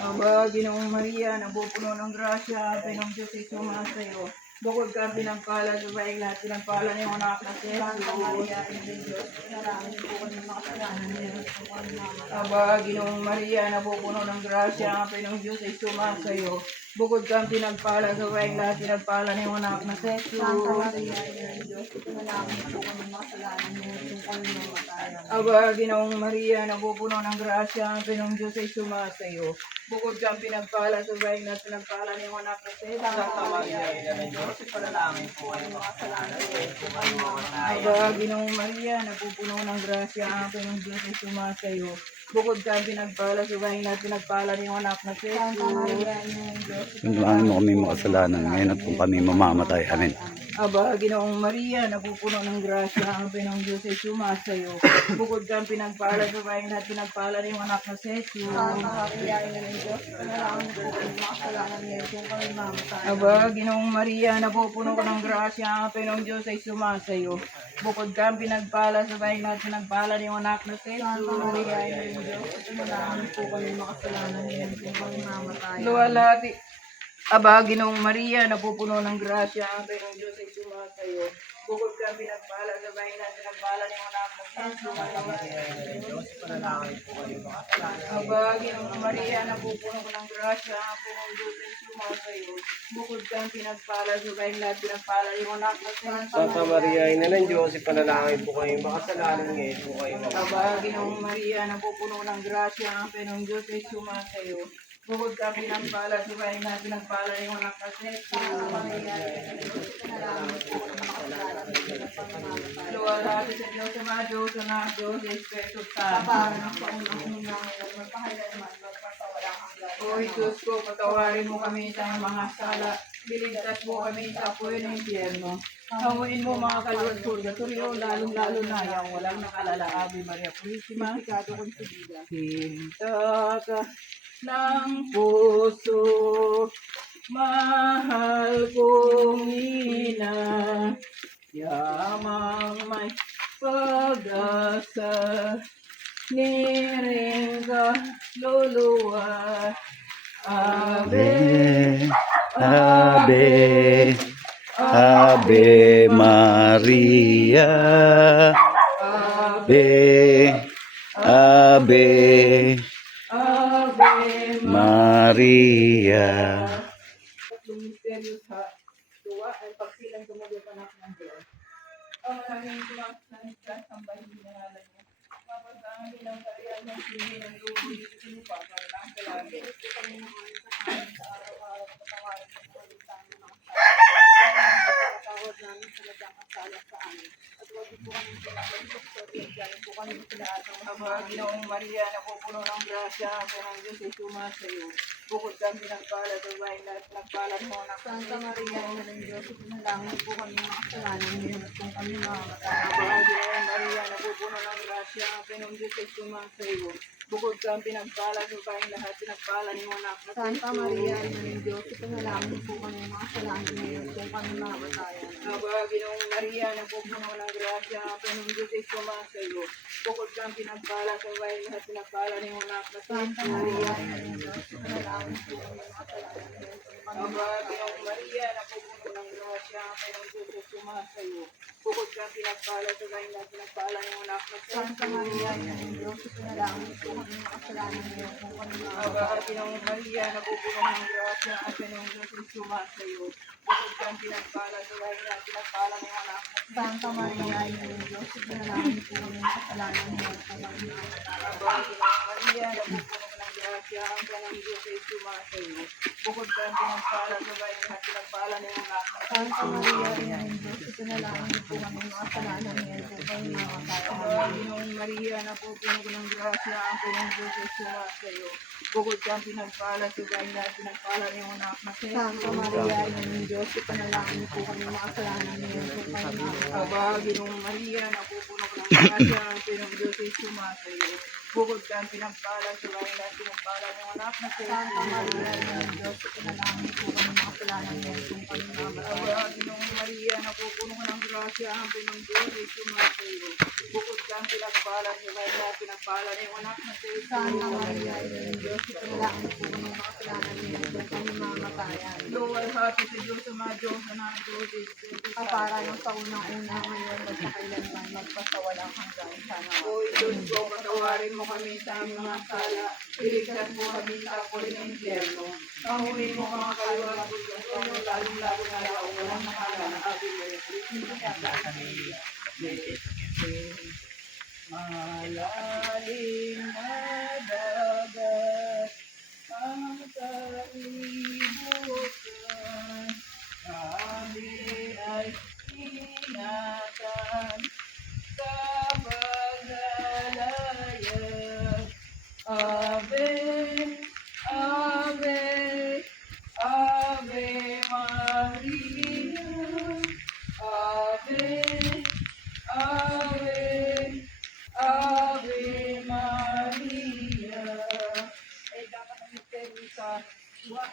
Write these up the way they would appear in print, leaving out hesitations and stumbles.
Aba, Ginoong Maria, napupuno ng grasya, Panginoong Diyos ay sumasayo. Bukod ka pinagpala sa baing lahat, pinagpala niyo ang anak na si Jesus. Aba, Ginoong Maria, napupuno ng grasya, ang Panginoong Diyos ay sumasayo. Bukod ka pinagpala sa baing lahat, pinagpala niyo ang anak na si Jesus. Aba, Ginoong Maria, napupuno ng grasya, ang Panginoong Diyos ay sumasayo. Bukod kang pinagpala sa baing na pinagpala niyo ang anak na si Jesus. Santa Maria, Ina ng Diyos, ipanalangin po kayo makasalanan kung kayo mamatayan. Aba, Ginoong Maria, napupuno ng grasya, ang Panginoong Diyos ay sumasayo. Bukod kang pinagpala sa baing na pinagpala niyo ang anak na si Jesus. Panalangin mo kami makasalanan ngayon at kung kami mamamatay. Amen. Aba, Ginoong Maria, napupuno ng grasya, ang Panginoong Diyos ay sumasayo. Bukod kang pinagpala sa baing na pinagpala niyo ang anak na si Jesus. Aba, Ginoong Maria, napupuno ka ng grasya, ang Panginoong Diyos ay sumasayo. Bukod kang pinagpala sa baing na pinagpala niyo ang anak na si Jesus. Luwalhati. Aba, Ginoong Maria, napupuno ng grasya, ang Panginoong Diyos ay sumasayo. Bukod kang pinagpala sa bahay na pinagpala niyo ang anak na Jesus. Aba, Ginoong Maria, napupuno ka ng grasya, ang Panginoong Diyos ay sumasayo. Bukod kang pinagpala sa bahay na pinagpala niyo ang anak na Jesus. Santa Maria, Ina ng Diyos, ipanalangin po kayo makasalanan ngayon po kayo mamatayan. Aba, Ginoong Maria, napupuno ng grasya, ang Panginoong Diyos ay sumasayo. Bukod ka pinagpala sa bahay na pinagpala yung anak na si Jesus. Luwalhati sa Diyos, sa mga Diyos, sa mga Diyos, sa Espiritu Santo. O Jesus ko, patawarin mo kami sa mga sala. Biligtas mo kami sa apoy ng impyerno. Hamuin mo mga kaluwag purgatorio, lalong-lalo na yung walang nakalala. Ave Maria Purísima, Sinta ka ng puso, mahal kong ina, yamang may pag-asa, niring ka luluwa. Ave, Ave, Ave Maria, Ave, Ave Maria. Tatlong misteryo sa tuwa ay pagsilang tumugot anak ng Diyos. Ang maraming sumasalit sa sambahin ng ngalan niya. Kapagdaan ng kariyan ng sili ng lubi, sinupa para lang sa lagi. Ito kami naman sa amin sa araw-araw, patawarin ng pagkalitan ng mga patawad namin sa lagang kasala sa amin. At huwag po kami pinagalitok sa riyan, po kami sila atang Aba, Ginoong Maria, napupuno ng grasya, ang Panginoong Diyos ay sumasayo. Bukod kang pinagpala sa bahay na pinagpala mo na Santa Maria, Ina ng Diyos, pinalangin po kami ng kasalanan ngayon at kung kami mamamatay. Aba, Ginoong Maria, napupuno ng grasya, ang Panginoong Diyos ay sumasayo. Bukod kang pinagpala sa bahay lahat, pinagpala ni mo na Santa Maria, Ina ng Diyos, pinalangin po kami ng kasalanan ngayon at kung kami mamamatay. Aba, Ginoong Maria, napupuno ng grasya, ang Panginoong Diyos ay sumasayo. Bukod kang pinagpala sa bahay lahat, pinagpala ni mo na Santa Maria, Ina ng Diyos, pinalangin po kami ng kasalanan ngayon. Aba, Ginoong Maria, napupuno ng grasya, ang Panginoong Diyos ay sumasayo. Bukod kang pinagpala sa bahay lahat, pinagpala ni mo na Santa Maria, Ina ng Diyos, pinalangin po kami ng kasalanan ngayon kung kami mamamatay. Aba, Ginoong Maria, napupuno ng grasya, ang Panginoong Diyos ay sumasayo. Bukod kang pinagpala sa bahay lahat, pinagpala ni mo na Santa Maria, Ina ng Diyos, pinalangin po kami ng kasalanan ngayon kung kami mamamatay. Aba, Ginoong Maria, napupuno ng grasya, ang Panginoong Diyos ay sumasayo. Bukod kang pinagpala sa bahay lahat, pinagpala ni mo na Santa Maria, Ina ng Diyos, pinalangin po kami ng kasalanan ngayon kung kami mamamatay. Aba, Ginoong Maria, napupuno ng grasya, ang Panginoong Diyos ay sumasayo. Bukod kang pinagpala sa bahay lahat, pinagpala ni mo na Santa Maria, Ina ng Diyos, pinalangin po kami ng kasalanan ngayon kung kami mamamatay. Aba, Ginoong Maria, napupuno ng grasya, ang Panginoong Diyos ay sumasayo. Bukod ka ang pinagpala sa bahay na pinagpala ng anak na si Santa Maria, Ina ng Diyos, ipanalangin po kami makasalanan ngayon kung kami mamatay. Aba, Ginong Maria, napupuno ka ng grasya, ang Panginoong Diyos ay sumasayo. Bukod ka ang pinagpala sa bahay na pinagpala ng anak na si Santa Maria, Ina ng Diyos, ipanalangin po kami makasalanan ngayon kung kami mamatayan. Luwalhati sa Diyos sa mga Diyos na nandod Kapara ng sa unang-una ngayon, magpakailanman, magpasawalang hanggan. Sana O Diyos ko, patawarin mo kami sa aming mga sala, iligtas mo kami sa apoy ng impyerno. Pahuli mo mga kaluluwa at pagkakasama, lalong-lalo na ang walang makala na ating malalim na dagat ang kalibutan, kami ay ingatan kapag nalayag. Ave, Ave, Ave Maria, Ave, Ave, Ave Maria. Ay dapat ang misteryo sa tuwa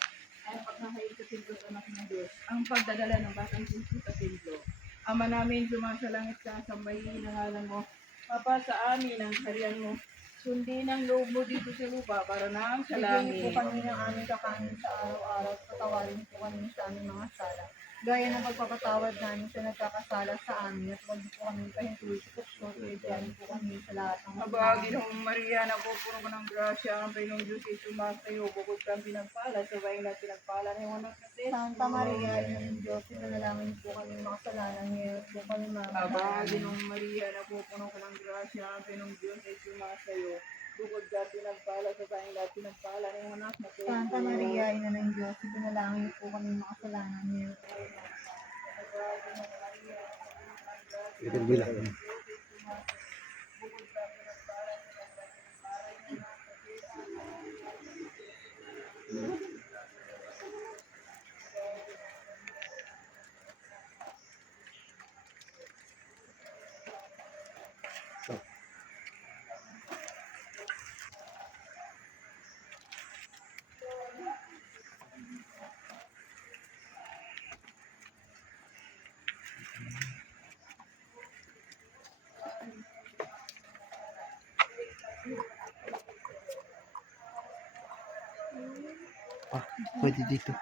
ay paghahain sa templo sa anak ng Diyos. Ang pagdadala ng batang Jesus sa templo. Ama namin, sumasalangit ka, sambahin ang ngalan mo. Papa, sa amin ang harian mo. Sundin ang loob mo dito sa lupa para na sa bigyan langit. niyo po kami ng aming kakanin sa araw-araw at patawarin po kami sa aming mga sala. Gaya ng pagpapatawad namin sa nagkakasala sa amin at huwag niyo po kami kahintulad sa tukso, iligtayan po kami sa lahat ng Aba, Ginoong Maria, napupuno ko ng grasya, ang Panginoong Diyos ay sumasayo, bukod kang pinagpala, sa bayan na pinagpala ng anak na si Santa Maria, Ina ng Diyos, ipanalangin po kami makasalanan ngayon po kami Aba, mamatayan. Ginoong Maria, napupuno ko ng grasya, ang Panginoong Diyos ay sumasayo, bukod kang pinagpala, sa bayan na pinagpala ng anak na si Santa Maria, Ina ng Diyos, ipanalangin po kami makasalanan ngayon po kami mamatayan. Ito bilang. Pwede dito.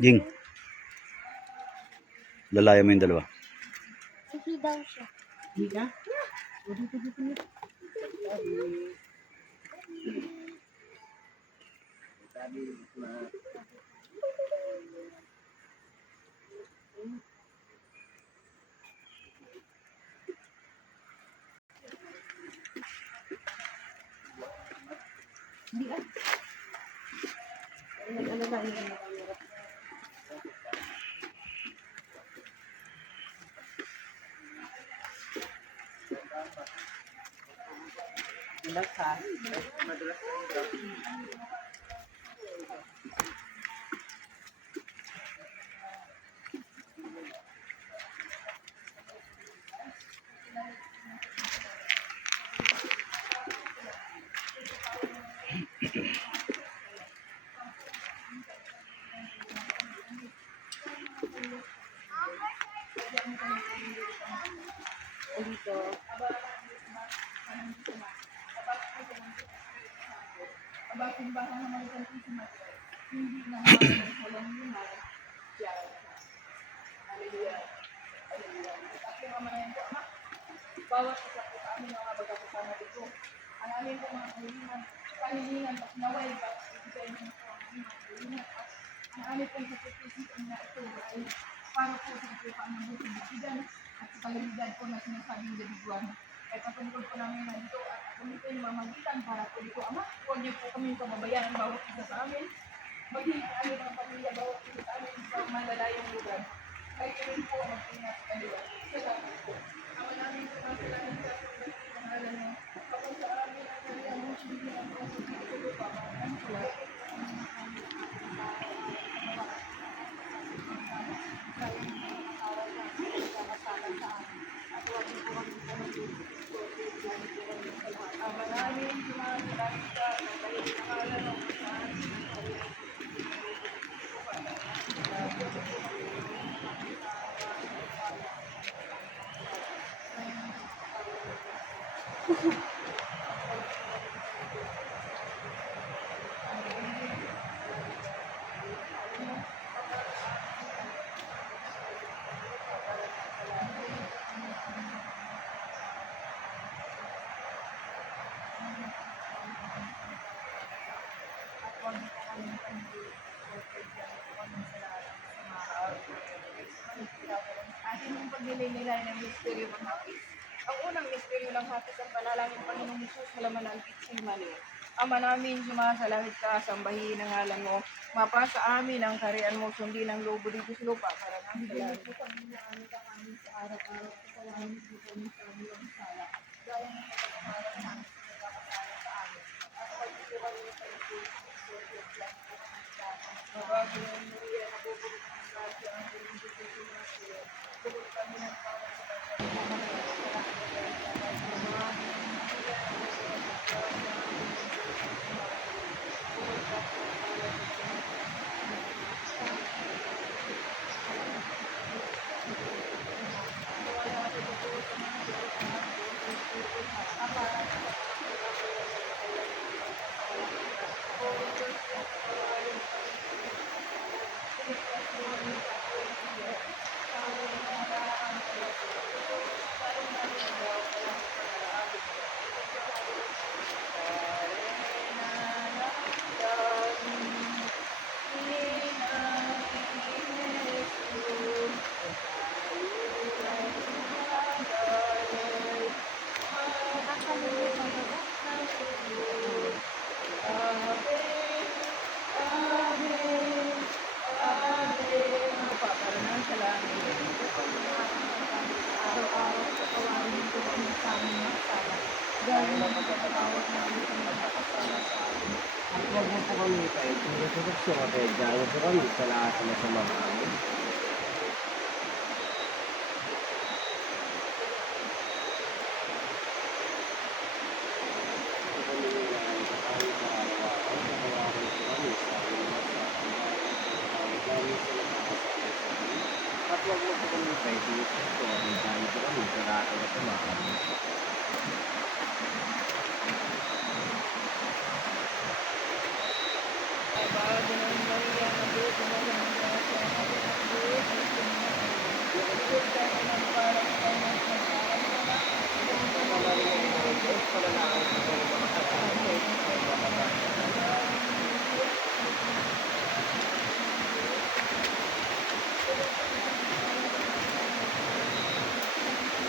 Jing. Lalaya mo yung dalawa. Sige daw siya. Aba, kung baka naman ang Christmas, hindi naman walang lumal, siya. Hallelujah. Hallelujah. At yung amanayan ko, ama, bawat isa po sa amin mga magkakasama dito. Ang amin po mga kahilingan, at naway ba, ibigay niyo po ang aming mga kahilingan. At ang amin pong kapitisipan na ito ay para po sa kapipaan ng buong bitigan at sa kalamidad po na sinasabing labiguan. At ang tungkol po namin na dito at kami po yung mamagitan para po dito, ama, huwag niyo po kami pababayaan bawat isa sa amin. Maging kami mga pamilya bawat isa sa amin sa malalayong lugar. Kayo rin po mag-ingat kayo. Salamat po. Ama namin sumasalamat sa pangalan mo. Kapag sa amin ang kariyan mo, hindi ang pagsusunod ko pa. Ang sulat. Ama namin sumasalamat sa pangalan mo. Atin yung pagnilay-nilay ng misteryo ng hapis. Ang unang misteryo ng hapis ang panalangin Panginoong Hesus sa laman ng Getsemani. Ama namin, sumasalangit ka, sambahin ang ngalan mo. Mapasa amin ang karian mo, sundin ang lobo dito sa lupa para nang salamat. Ito kami na aming kakanin sa araw-araw. Patawarin po kami sa aming sala. Gaya ng pagkakasalan namin sa nagkakasala sa amin. At pagkukuhan niyo sa ito, Mabago ng Maria, nabubulit ng grasya, ang Panginoon Hesus sumasalangit. Bukod kami ng tawag sa araw-araw patawarin po kami sa aming sala. Gaya ng pagkakatawad namin sa nagkakasala sa amin. At huwag mo po kami kayo kung resurreksyon at dahil po kami sa lahat ng masamang amin. At huwag mo po kami kayo kung resurreksyon at dahil po kami sa lahat ng masamang amin. Mabago ng Maria, nabubulit ng grasya, ang Panginoon Hesus sumasalangit. Bukod kami ng parang Panginoon sa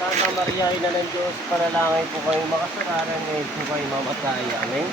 Santa Maria, Ina ng Diyos, panalangin po kayo makasalanan ngayon po kayo mamatay. Amen.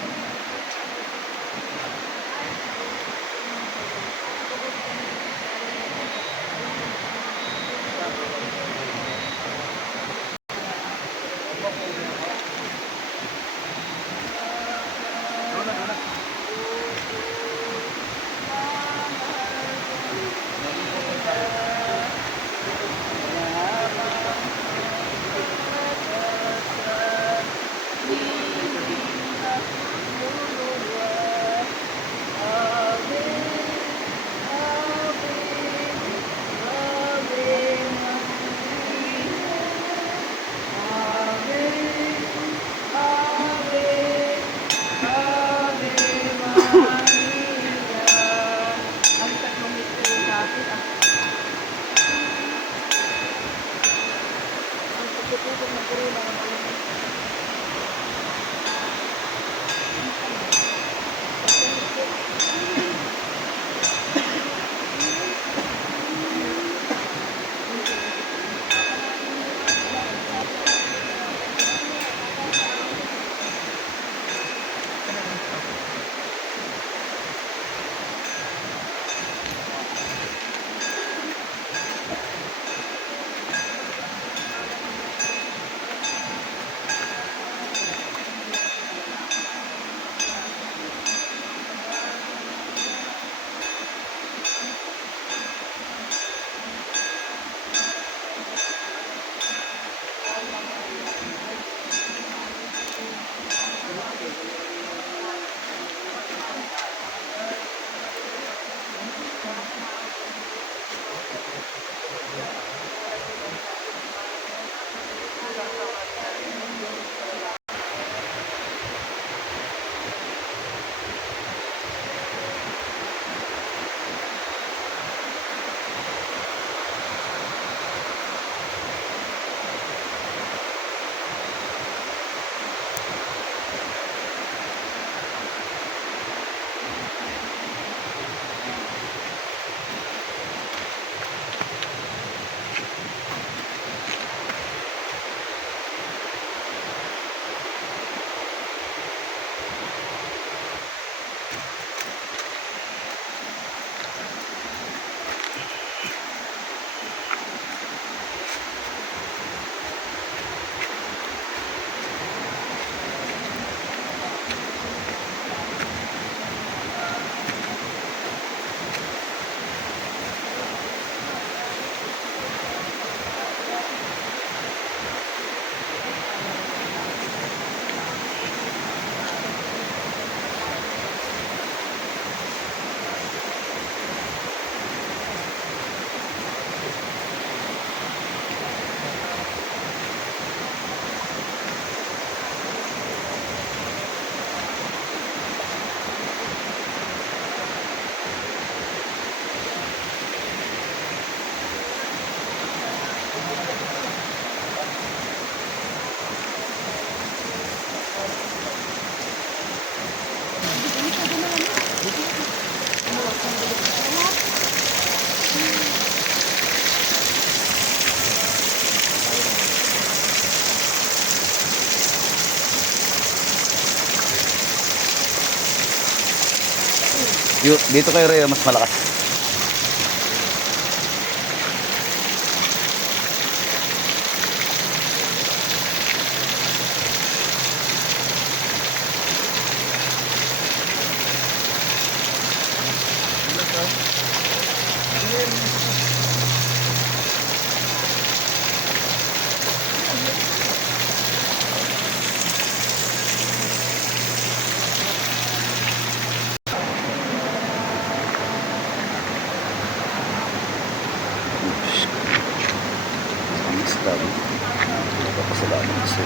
Dito kay Rhea mas malakas. Ang isda. Napapasalamat sa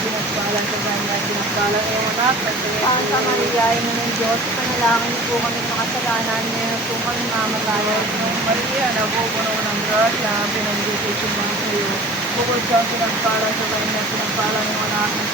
Pinagpalan sa banyan, pinagpalan ng anak, ang kamaliyain na ng Diyos, panalangin niyo po kami makasalanan, ngayon po kami mamatayan. Ng Maria, nabubuno ng grasya, pinagdikit yung mga sa'yo. Bukod sa pinagpalan sa banyan, pinagpalan ng anak ng